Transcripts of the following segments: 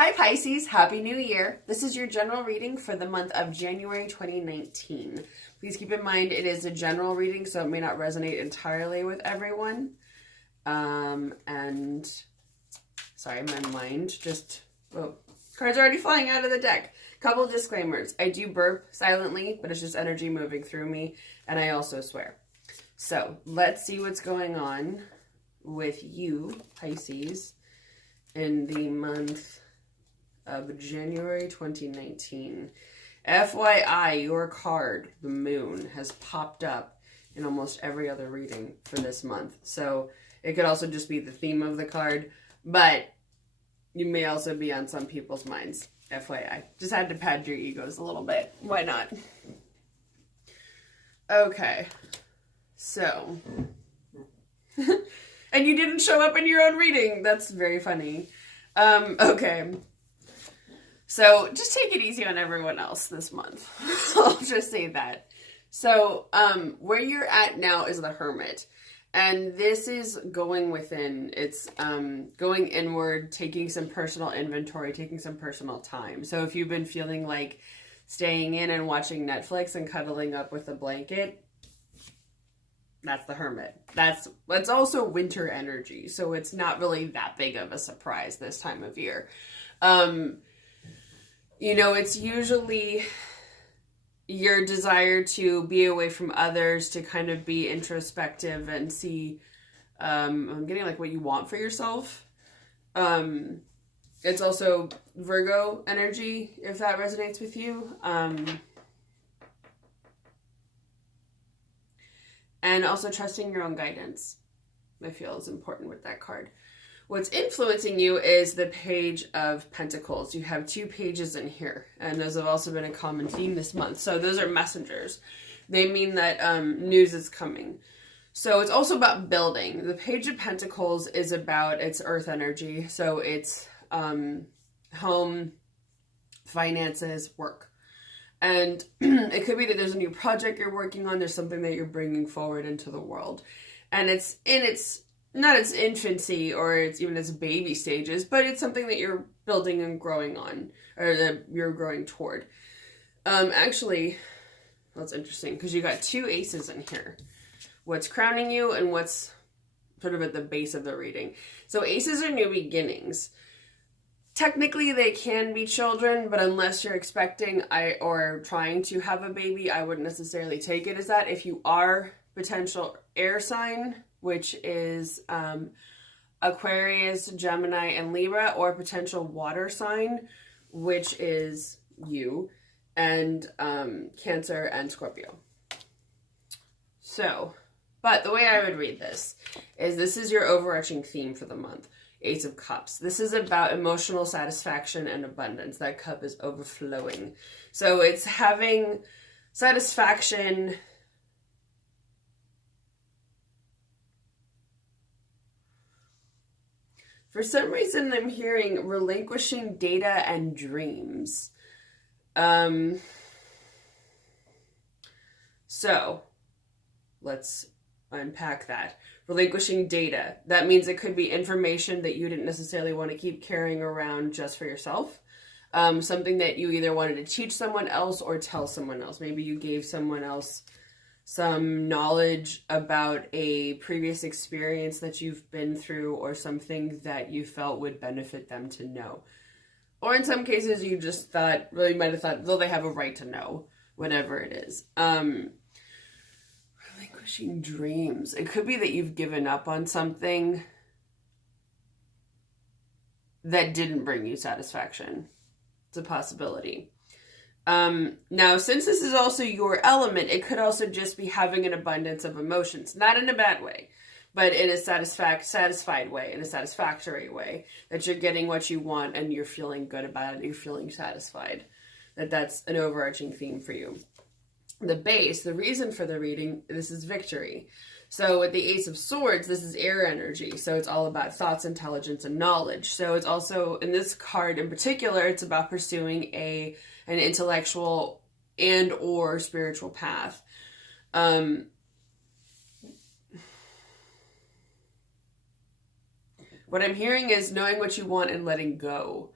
Hi Pisces, Happy New Year. This is your general reading for the month of January 2019. Please keep in mind it is a general reading, so it may not resonate entirely with everyone. Sorry, my mind just, cards are already flying out of the deck. Couple disclaimers. I do burp silently, but it's just energy moving through me, and I also swear. So let's see what's going on with you, Pisces, in the month of January 2019. FYI, your card, the moon, has popped up in almost every other reading for this month. So it could also just be the theme of the card, but you may also be on some people's minds. FYI. Just had to pad your egos a little bit. Why not? Okay. So. And you didn't show up in your own reading. That's very funny. Okay. So just take it easy on everyone else this month. I'll just say that. So where you're at now is the Hermit. And this is going within. It's going inward, taking some personal inventory, taking some personal time. So if you've been feeling like staying in and watching Netflix and cuddling up with a blanket, that's the Hermit. That's also winter energy. So it's not really that big of a surprise this time of year. It's usually your desire to be away from others, to kind of be introspective and see, I'm getting like what you want for yourself. It's also Virgo energy, if that resonates with you. And also trusting your own guidance, I feel, is important with that card. What's influencing you is the Page of Pentacles. You have 2 pages in here, and those have also been a common theme this month. So those are messengers. They mean that news is coming. So it's also about building. The Page of Pentacles is about its earth energy. So it's home, finances, work. And it could be that there's a new project you're working on. There's something that you're bringing forward into the world. And it's in not its infancy or it's even its baby stages, but it's something that you're building and growing on, or that you're growing toward. Actually, that's interesting because you got 2 aces in here. What's crowning you and what's sort of at the base of the reading. So aces are new beginnings. Technically, they can be children, but unless you're expecting or trying to have a baby, I wouldn't necessarily take it as that. If you are potential air sign, which is Aquarius, Gemini, and Libra, or potential water sign, which is you, and Cancer and Scorpio. So, but the way I would read this is your overarching theme for the month. Ace of Cups. This is about emotional satisfaction and abundance. That cup is overflowing. So it's having satisfaction. For some reason, I'm hearing relinquishing data and dreams. So let's unpack that. Relinquishing data. That means it could be information that you didn't necessarily want to keep carrying around just for yourself. Something that you either wanted to teach someone else or tell someone else. Maybe you gave someone else some knowledge about a previous experience that you've been through or something that you felt would benefit them to know. Or in some cases, you just you might have thought, well, they have a right to know, whatever it is. Relinquishing dreams. It could be that you've given up on something that didn't bring you satisfaction. It's a possibility. Now, since this is also your element, it could also just be having an abundance of emotions. Not in a bad way, but in a satisfied way, in a satisfactory way. That you're getting what you want and you're feeling good about it. You're feeling satisfied. That's an overarching theme for you. The base, the reason for the reading, this is victory. So with the Ace of Swords, this is air energy. So it's all about thoughts, intelligence, and knowledge. So it's also, in this card in particular, it's about pursuing an intellectual and or spiritual path. What I'm hearing is knowing what you want and letting go.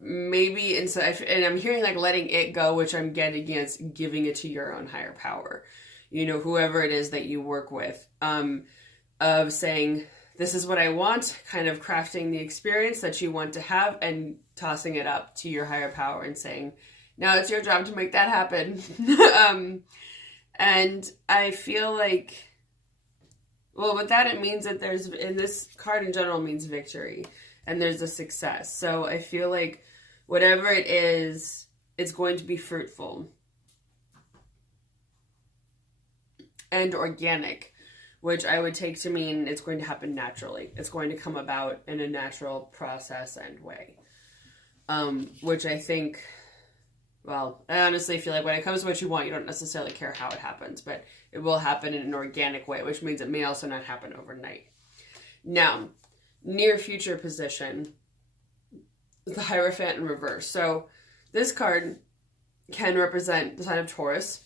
Maybe instead, and I'm hearing like letting it go, which I'm getting against giving it to your own higher power, you know, whoever it is that you work with, of saying, this is what I want, kind of crafting the experience that you want to have and tossing it up to your higher power and saying, now it's your job to make that happen. And I feel like, well, with that, it means that there's, in this card in general means victory and there's a success. So I feel like whatever it is, it's going to be fruitful and organic, which I would take to mean it's going to happen naturally. It's going to come about in a natural process and way. Which I think, well, I honestly feel like when it comes to what you want, you don't necessarily care how it happens, but it will happen in an organic way, which means it may also not happen overnight. Now, near future position, the Hierophant in reverse. So this card can represent the sign of Taurus.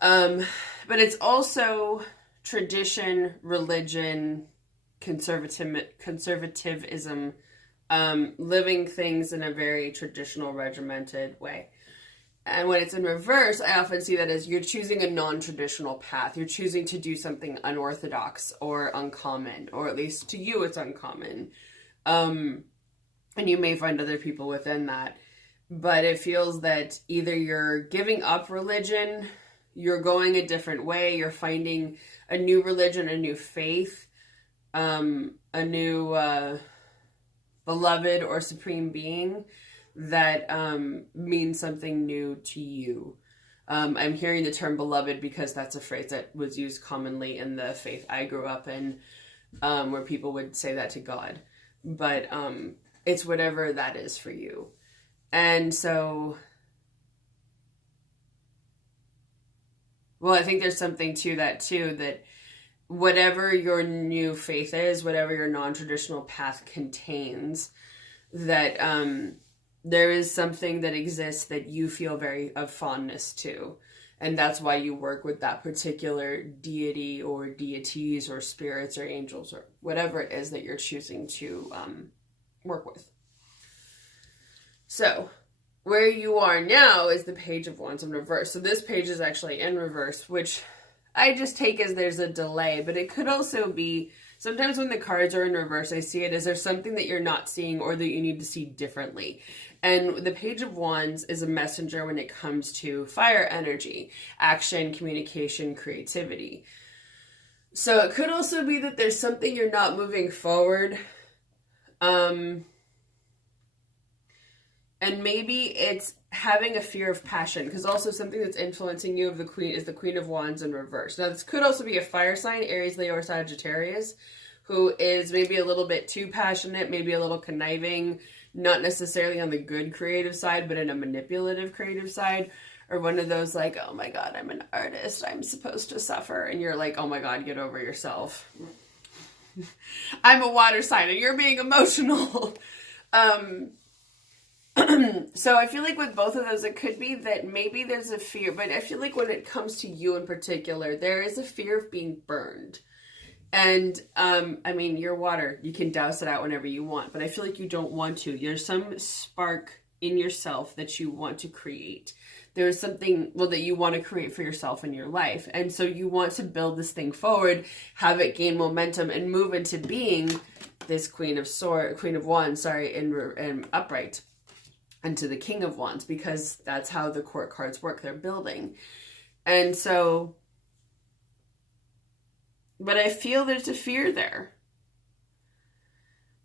But it's also tradition, religion, conservatism, living things in a very traditional, regimented way. And when it's in reverse, I often see that as you're choosing a non-traditional path. You're choosing to do something unorthodox or uncommon, or at least to you it's uncommon. And you may find other people within that. But it feels that either you're giving up religion, you're going a different way, you're finding a new religion, a new faith, a new beloved or supreme being that means something new to you. I'm hearing the term beloved because that's a phrase that was used commonly in the faith I grew up in, where people would say that to God. But it's whatever that is for you. And so, well, I think there's something to that too, that whatever your new faith is, whatever your non-traditional path contains, that there is something that exists that you feel very of fondness to. And that's why you work with that particular deity or deities or spirits or angels or whatever it is that you're choosing to work with. So where you are now is the Page of Wands in reverse. So this page is actually in reverse, which I just take as there's a delay, but it could also be sometimes when the cards are in reverse, I see it as there's something that you're not seeing or that you need to see differently. And the Page of Wands is a messenger when it comes to fire energy, action, communication, creativity. So it could also be that there's something you're not moving forward. And maybe it's having a fear of passion, because also something that's influencing you of the Queen is the Queen of Wands in reverse. Now, this could also be a fire sign, Aries, Leo, or Sagittarius, who is maybe a little bit too passionate, maybe a little conniving, not necessarily on the good creative side, but in a manipulative creative side, or one of those like, oh my God, I'm an artist, I'm supposed to suffer, and you're like, oh my God, get over yourself. I'm a water sign, and you're being emotional. So I feel like with both of those, it could be that maybe there's a fear, but I feel like when it comes to you in particular, there is a fear of being burned. And, I mean, you're water, you can douse it out whenever you want, but I feel like you don't want to. There's some spark in yourself that you want to create. There's something, well, that you want to create for yourself in your life. And so you want to build this thing forward, have it gain momentum and move into being this Queen of Wands, in upright. And to the King of Wands, because that's how the court cards work. They're building. And so, but I feel there's a fear there.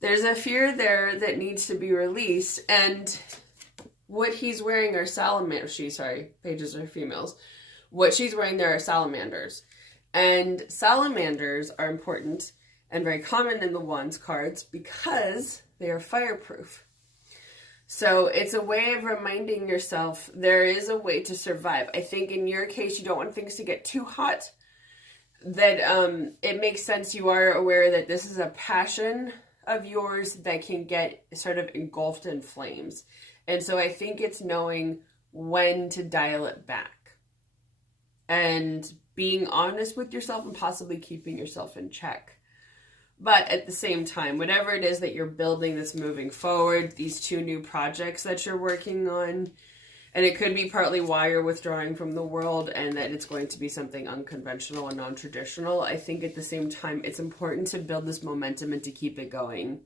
There's a fear there that needs to be released. And what he's wearing are salamanders. Pages are females. What she's wearing there are salamanders. And salamanders are important and very common in the Wands cards because they are fireproof. So it's a way of reminding yourself there is a way to survive. I think in your case, you don't want things to get too hot. That it makes sense you are aware that this is a passion of yours that can get sort of engulfed in flames. And so I think it's knowing when to dial it back. And being honest with yourself and possibly keeping yourself in check. But at the same time, whatever it is that you're building that's moving forward, these 2 new projects that you're working on, and it could be partly why you're withdrawing from the world and that it's going to be something unconventional and non-traditional. I think at the same time, it's important to build this momentum and to keep it going.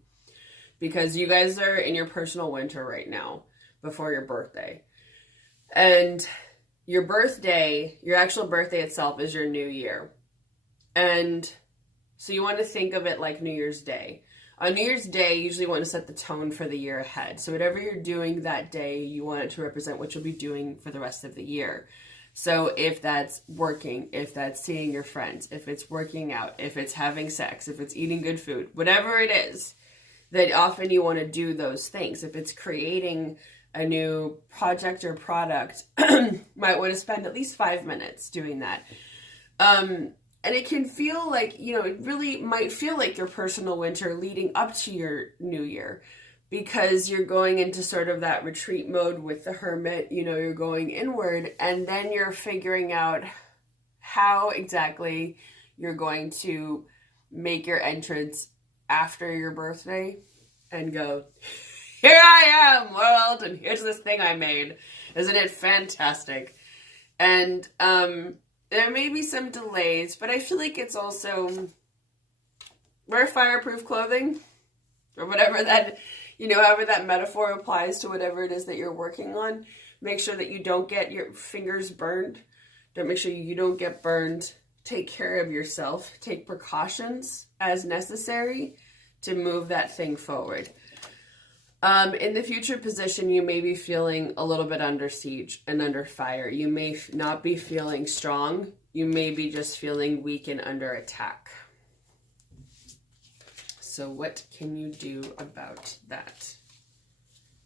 Because you guys are in your personal winter right now, before your birthday. And your birthday, your actual birthday itself is your new year. And so you want to think of it like New Year's Day. On New Year's Day, you usually want to set the tone for the year ahead. So whatever you're doing that day, you want it to represent what you'll be doing for the rest of the year. So if that's working, if that's seeing your friends, if it's working out, if it's having sex, if it's eating good food, whatever it is, that often you want to do those things. If it's creating a new project or product, might want to spend at least 5 minutes doing that. And it can feel like, it really might feel like your personal winter leading up to your new year, because you're going into sort of that retreat mode with the hermit, you're going inward, and then you're figuring out how exactly you're going to make your entrance after your birthday and go, here I am, world, and here's this thing I made. Isn't it fantastic? And, there may be some delays, but I feel like it's also wear fireproof clothing or whatever that, however that metaphor applies to whatever it is that you're working on. Make sure that you don't get your fingers burned. Make sure you don't get burned. Take care of yourself. Take precautions as necessary to move that thing forward. In the future position, you may be feeling a little bit under siege and under fire. You may not be feeling strong. You may be just feeling weak and under attack. So what can you do about that?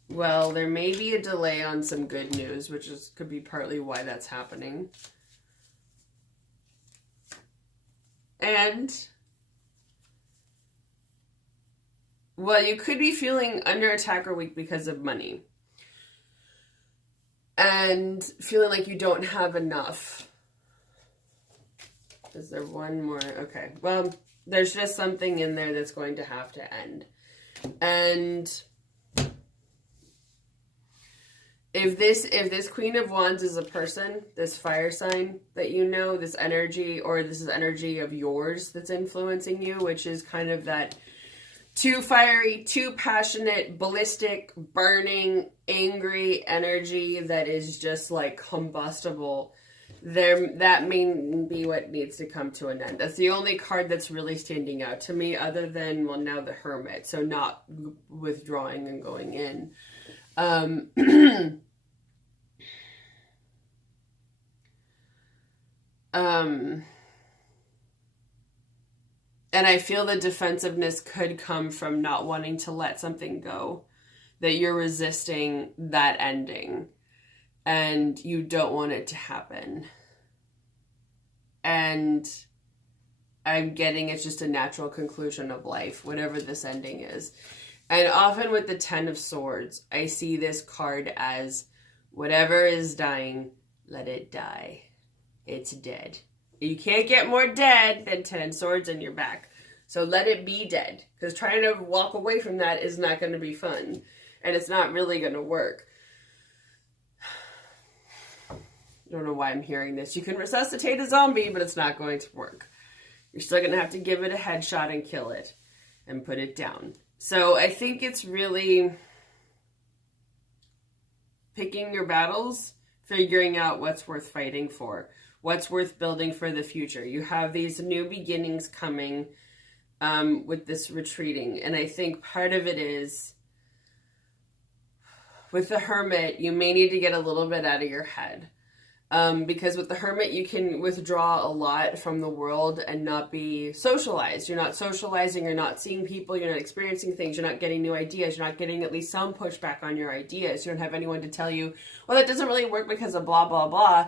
Well, there may be a delay on some good news, which could be partly why that's happening. And well, you could be feeling under attack or weak because of money. And feeling like you don't have enough. Is there one more? Okay. Well, there's just something in there that's going to have to end. And if this Queen of Wands is a person, this fire sign that this energy, or this is energy of yours that's influencing you, which is kind of that too fiery, too passionate, ballistic, burning, angry energy that is just like combustible, that may be what needs to come to an end. That's the only card that's really standing out to me, other than, well, now the Hermit, so not withdrawing and going in. And I feel the defensiveness could come from not wanting to let something go, that you're resisting that ending and you don't want it to happen. And I'm getting it's just a natural conclusion of life, whatever this ending is. And often with the 10 of Swords, I see this card as whatever is dying, let it die. It's dead. You can't get more dead than 10 swords in your back. So let it be dead. Because trying to walk away from that is not going to be fun. And it's not really going to work. I don't know why I'm hearing this. You can resuscitate a zombie, but it's not going to work. You're still going to have to give it a headshot and kill it. And put it down. So I think it's really picking your battles, figuring out what's worth fighting for. What's worth building for the future. You have these new beginnings coming with this retreating. And I think part of it is, with the Hermit, you may need to get a little bit out of your head. Because with the Hermit, you can withdraw a lot from the world and not be socialized. You're not socializing, you're not seeing people, you're not experiencing things, you're not getting new ideas, you're not getting at least some pushback on your ideas. You don't have anyone to tell you, well, that doesn't really work because of blah, blah, blah.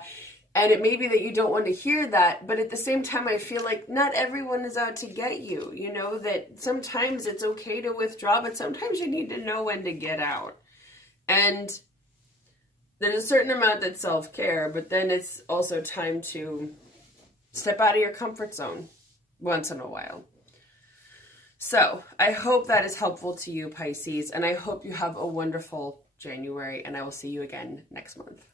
And it may be that you don't want to hear that, but at the same time, I feel like not everyone is out to get you. That sometimes it's okay to withdraw, but sometimes you need to know when to get out. And there's a certain amount that's self-care, but then it's also time to step out of your comfort zone once in a while. So I hope that is helpful to you, Pisces, and I hope you have a wonderful January, and I will see you again next month.